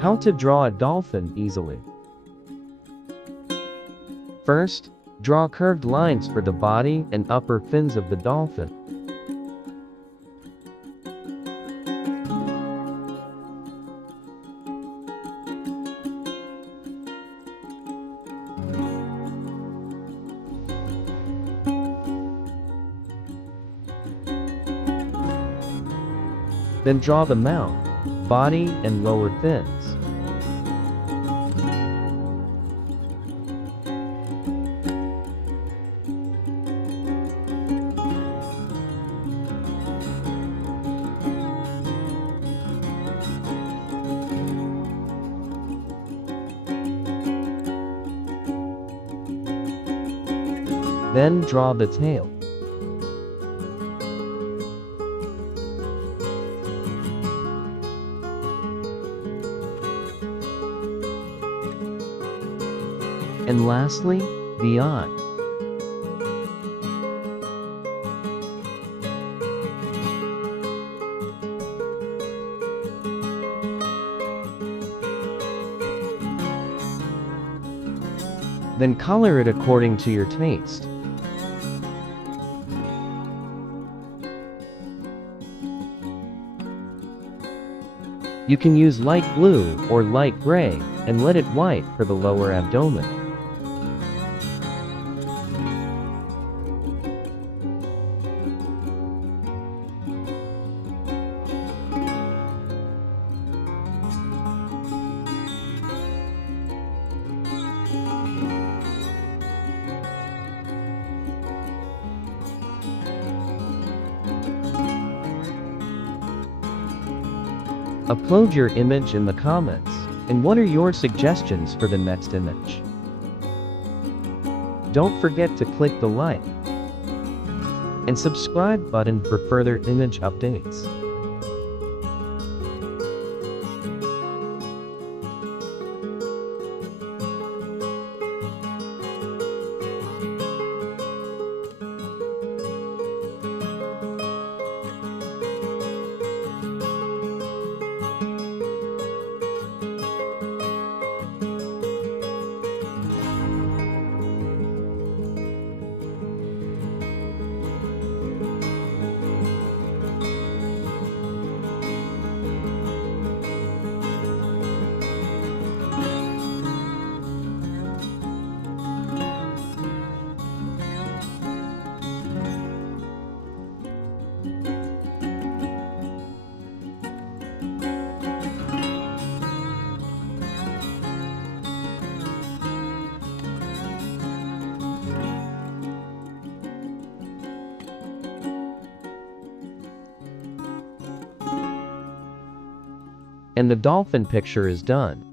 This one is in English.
How to draw a dolphin easily. First, draw curved lines for the body and upper fins of the dolphin. Then draw the mouth, body, and lower fins. Then draw the tail. And lastly, the eye. Then color it according to your taste. You can use light blue or light gray and let it white for the lower abdomen. Upload your image in the comments, and what are your suggestions for the next image? Don't forget to click the like and subscribe button for further image updates. And the dolphin picture is done.